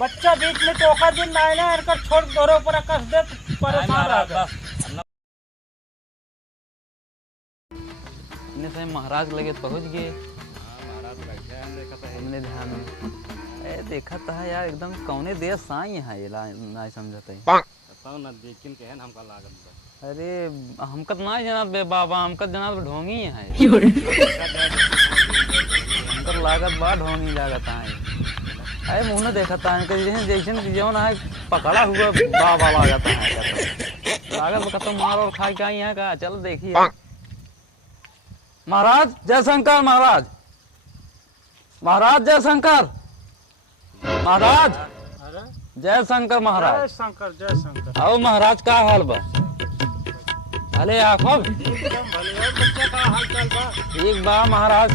बच्चा बीच में टोका दिन ना आए कर छोड़ दोरे ऊपर कस दे परेशान रहा। इतने से महाराज लगे पहुंच गए। महाराज बैठे हैं, देखा था हमने ध्यान में देखा था यार एकदम कौने देश आई है ये ना समझते बताओ ना लेकिन कहन हमका लागत बा। अरे हमका ना जनाब बे बाबा हमका जनाब ढोंगी है हमका लागत बा ढोंगी लागत है। अरे मुँह ने देखा था जैसे जो ना पकड़ा हुआ बाबा लागत है लागत का तो मार और खा के आई है का। चल देखिए महाराज जयशंकर महाराज, महाराज जयशंकर महाराज, जयशंकर महाराज। जय शंकर जय शंकर। आओ महाराज का हाल बा? भले आखो एकदम भले है। बच्चा का हाल चाल बा? ठीक बा महाराज।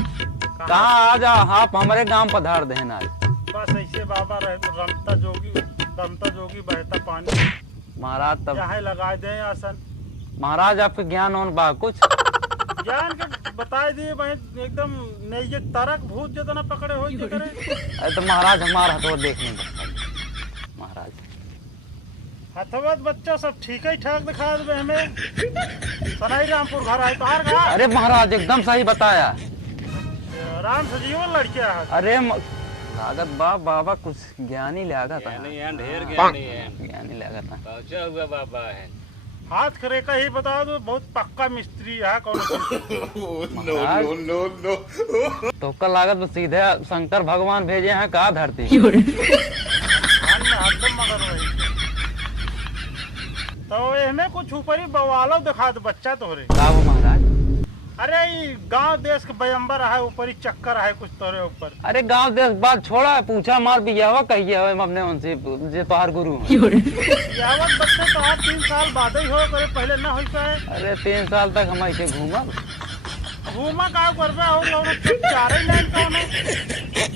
कहाँ आज आप हमारे गांव पधार देन आज? बस ऐसे बाबा रमता जोगी बहता पानी महाराज तब यहाँ लगाए दे आसन। महाराज आपके ज्ञान और बा कुछ ज्ञान के बताए दिए बहन एकदम नहीं तरक भूत जितना पकड़े हो करे। अरे तो महाराज हमारा हथवा देखने महाराज हथवत बच्चा सब ठीक ही ठाक दिखा दे हमें। सनाई रामपुर घर आए तोहार घर। अरे महाराज एकदम सही बताया। राम सजीवन लड़किया है। अरे लागत बा बाबा कुछ ज्ञानी लागत ज्ञानी है, ढेर ज्ञानी है, ज्ञानी लागत है। पहुंचा हुआ बाबा है। हाथ करे का ही बता दो बहुत पक्का मिस्त्री है कौन। तो का लागत सीधे शंकर भगवान भेजे हैं का धरती तो इसमें कुछ ऊपर ही बवालो दिखा दो बच्चा तोरे का वो महाराज। अरे गांव देश के बयंबर है ऊपर ही चक्कर है कुछ तोरे ऊपर। अरे गांव देश बात छोड़ा पूछा मार बिया हुआ कहिए अपने उनसे जे तोहार गुरु हैं। यावत बच्चे तो आप 3 साल बाद ही हो करे पहले ना हो पाए। अरे 3 साल तक हम ऐसे घूमा का करबे हो चारे लाइन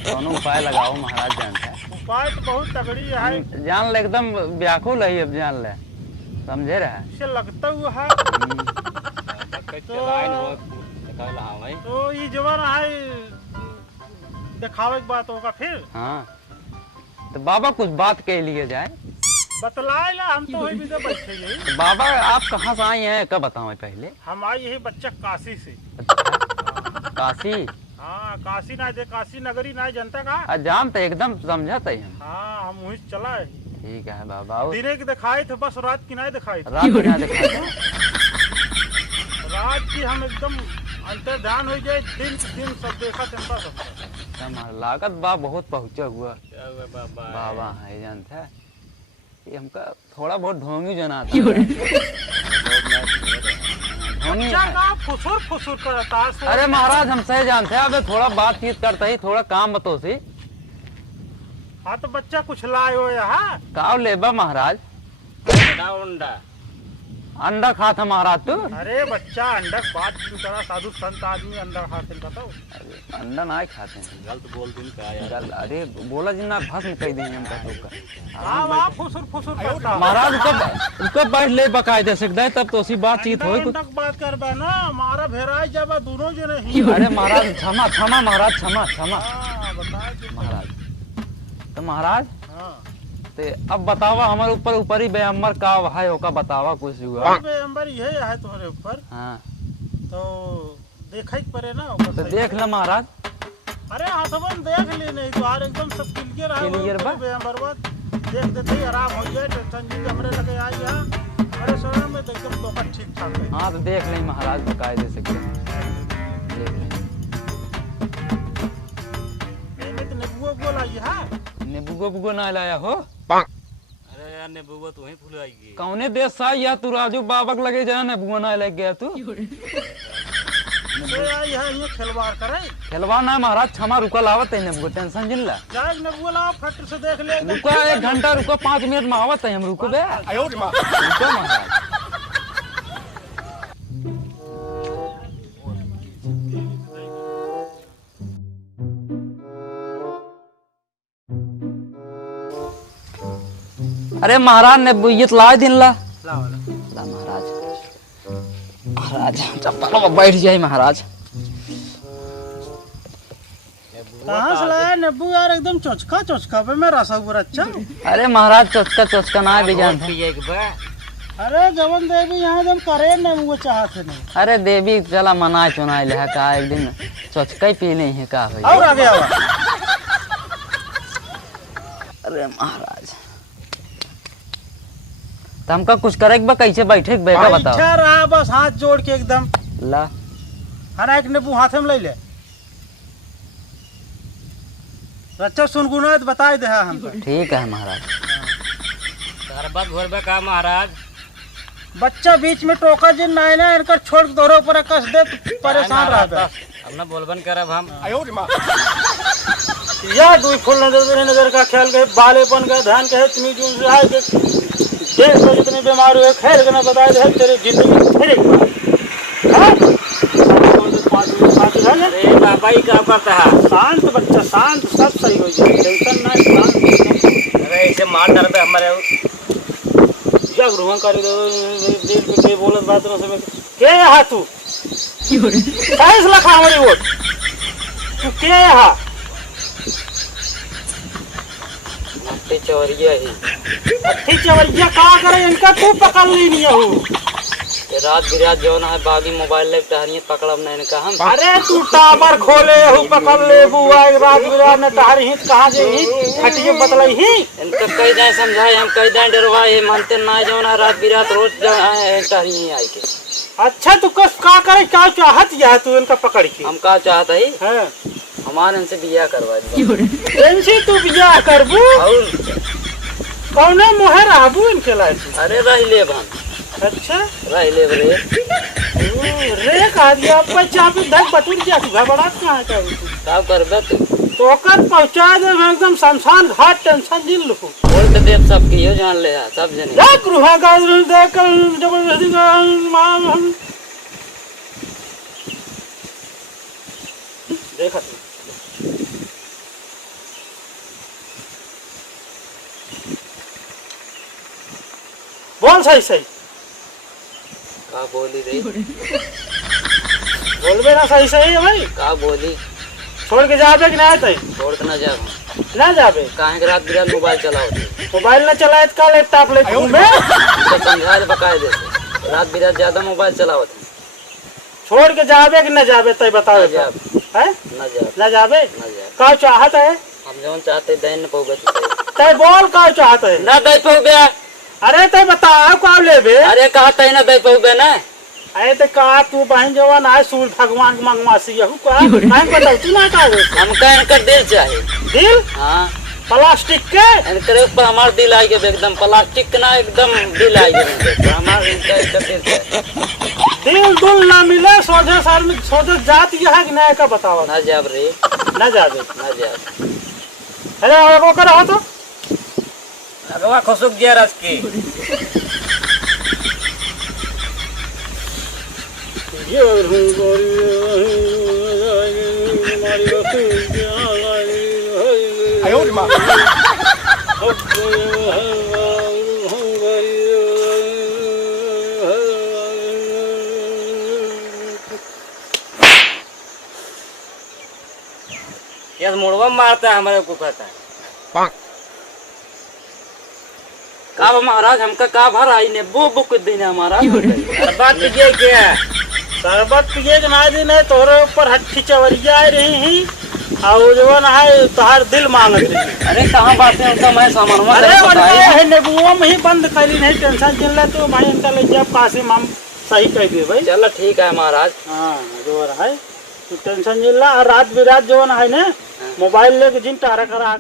दोनों उपाय लगाओ महाराज जानता है। उपाय तो बहुत तगड़ी है। जान ले एकदम व्याकुल है अब जान ले समझे रहा से लगता हुआ है। तो ये जवान है दिखावे की बात होगा फिर। हाँ तो बाबा कुछ बात कह लिए जाए बतलाए ला हम तो भी तो बैठे यही। तो बाबा आप कहाँ से आए हैं कब बताओ पहले? हम आए यही बच्चा काशी से। काशी? हाँ काशी ना दे काशी नगरी ना जनता का जानते एकदम समझाते हम। हाँ हम वहीं चला है। ठीक है बाबा। दिने की दिखाई थे बस रात की नहीं दिखाई थी। रात की ना दिखाई रात की हम एकदम अंतर ध्यान हो जाए दिन सब देखा चंपा सब लागत बा बहुत पहुँचा हुआ बाबा है जानता है। ये हमका थोड़ा बहुत ढोंगी जना था। ढोंगी फुसुर करता है। अरे महाराज हम सही जानते हैं अबे थोड़ा बातचीत करते ही थोड़ा काम बतो सी। हाँ तो बच्चा कुछ लाए हो यहाँ काव लेबा महाराज? अंडा अंडा खा था महाराज तू? अरे बच्चा अंडा बात क्यों करा साधु संत आदमी अंडा खाते बताओ। अंडा ना खाते हैं गलत बोल दिन का यार। अरे बोला जी ना भस्म कह देंगे हम का फुसुर करता महाराज उसका बैठ ले बकायदे सकता है तब तो उसी बातचीत हो बात करबा ना हमारा भेराई जब दोनों जने ही। अरे महाराज क्षमा क्षमा महाराज क्षमा क्षमा महाराज। तो महाराज ते अब बतावा हमारे ऊपर ही बेअमर का है ओका बतावा कुछ हुआ। बेअमर यही है तुम्हारे ऊपर। हाँ तो देखा ही पड़े ना तो देख ले महाराज। अरे हाथवन देख ले नहीं तो यार एकदम सब क्लियर है बेअमर बात देख देते ही आराम हो जाए टेंशन जी हमरे लगे आई यहाँ अरे समय में तो एकदम टोका ठीक ठाक है। हाँ तो देख ले महाराज बकायदे से बोला नेबुगो ना लाया हो। अरे यार नेबुगो तू ही फूल आएगी कौने देश सा या तू राजू बाबक लगे जा नेबुगो ना लग गया तू। ये खिलवाड़ करे खिलवाड़ ना महाराज क्षमा रुका लावत है नेबुगो टेंशन जिन ला नेबुगो लाओ फट से देख ले रुका 1 घंटा रुको 5 मिनट में आवत है हम रुको बे रुको महाराज। अरे महाराज ने बुयत ला दिन ला महाराज। महाराज चप्पल में बैठ जाए महाराज। कहाँ से लाया नब्बू यार, एकदम चोचका चोचका पे मेरा सबर अच्छा। अरे महाराज चोचका चोचका ना बिजान था। पिए के बा अरे जवन देवी यहाँ एकदम करे न वो चाहते नहीं। अरे देवी चला मनाए चुनाए ले का एक दिन चोचका ही पी नहीं है का भाई। और आगे आवा। अरे महाराज तो हमका कुछ करे बा, कैसे बैठे के बेटा बताओ। अच्छा रहा बस हाथ जोड़ के एकदम ला हना एक नींबू हाथ में ले ले। अच्छा सुनगुना बता दे हमको। ठीक है महाराज। शरबत घोरबे का महाराज। बच्चा बीच में टोका जिन ना ना इनकर छोड़ के दोहरे ऊपर कस दे तो परेशान रह बे। अब ना बोलबन करब हम। या दुई फूल नजर का ख्याल के बालेपन का ध्यान के इतनी जून से आए के देख लो जितनी बीमारी है खैर के ना बताए दे तेरी जिंदगी फिर एक बार। अरे बाबा ही क्या करता है? शांत बच्चा शांत, सब सही हो जाए, टेंशन ना शांत। अरे ऐसे मार डर पे हमारे जग रुआ कर दिल पे के बोलत बात न समय के यहाँ तू साइंस लखा हमारी वोट तू के यहाँ मट्टी चोरिया ही ठीक चवरिया का करे इनका तू पकड़ ली नहीं हो। रात बिरात जो ना है बागी मोबाइल ले टहरिए पकड़ब ना इनका हम। अरे तू टावर खोले हो पकड़ ले बुआ रात बिरात ने टहरी हित कहाँ जे ही हटिए बतलाई ही। इनका कई दें समझाए हम कई दें डरवाए मानते ना जो ना रात बिरात रोज टहरिए आई के। अच्छा तू कस का करे क्या चाहत यह तू इनका पकड़ के। हम का चाहता ही हैं हमारे इनसे बिया करवा दे। इनसे तू बियाह करबू और कौने मुहे रहबू इनके लायक। अरे रह ले भान अच्छा रह ले रे रे कहा दिया बच्चा पे धक बतूर दिया तू घबरात कहाँ का का करबे तू तो कर पहुंचा दे एकदम शमशान घाट टेंशन दिल लुको बोल दे देव सब की जान ले सब जने देख रुहा का देख कर जबरदस्ती का हम देखा तू बोल सही सही का बोली रे बोलबे ना सही सही है भाई। का बोली छोड़ के जाबे कि ना आते छोड़ के ना जा ना जाबे काहे के रात बिरात मोबाइल चलाओ मोबाइल ना चलाए तो का लैपटॉप ले घूमे तो समझा दे बकाए दे रात बिरात ज्यादा मोबाइल चलाओ छोड़ के जाबे कि ना जाबे तय बताओ ना जा है ना जा ना जाबे ना जा का चाहत है हम जौन चाहते दैन न पौगे तू तय बोल का चाहत है। ना दे पौगे अरे तय बताओ का लेबे। अरे कहा तय ना दे पौगे ना अरे तो का तू बहन जवान आए सूर्य भगवान के मंगवासी यहू का नहीं बताओ तू ना का हम का इनका दिल चाहे दिल हाँ प्लास्टिक के इनके ऊपर हमार दिल आई गए एकदम प्लास्टिक ना एकदम दिल आई गए हमार इनका दिल चाहे दिल दुल ना मिले सोझे सर में सोझे जात यह कि नहीं का बताओ ना जाब रे ना जाबे ना जाब अरे वो कर हो तो अगवा खुशुक गया रस की। ये ये मुड़वा मारता है हमारे को कहता है। का महाराज हमका का भर आई ने वो बुक दिन हमारा बात ये क्या शरबत पिए के ना दिन है तोरे ऊपर हट्ठी चवरिया आ रही ही और जो ना है तोहार दिल मांगत रही। अरे कहाँ बात है उनका मैं सामान अरे है नेबुआ में ही बंद करी नहीं टेंशन जिन ले तो भाई इनका ले जब कासिम हम सही कह दिए भाई। चलो ठीक है महाराज हाँ जो है तू टेंशन जिन ला और रात बिरात जो ना है ना मोबाइल लेके जिन टारा करा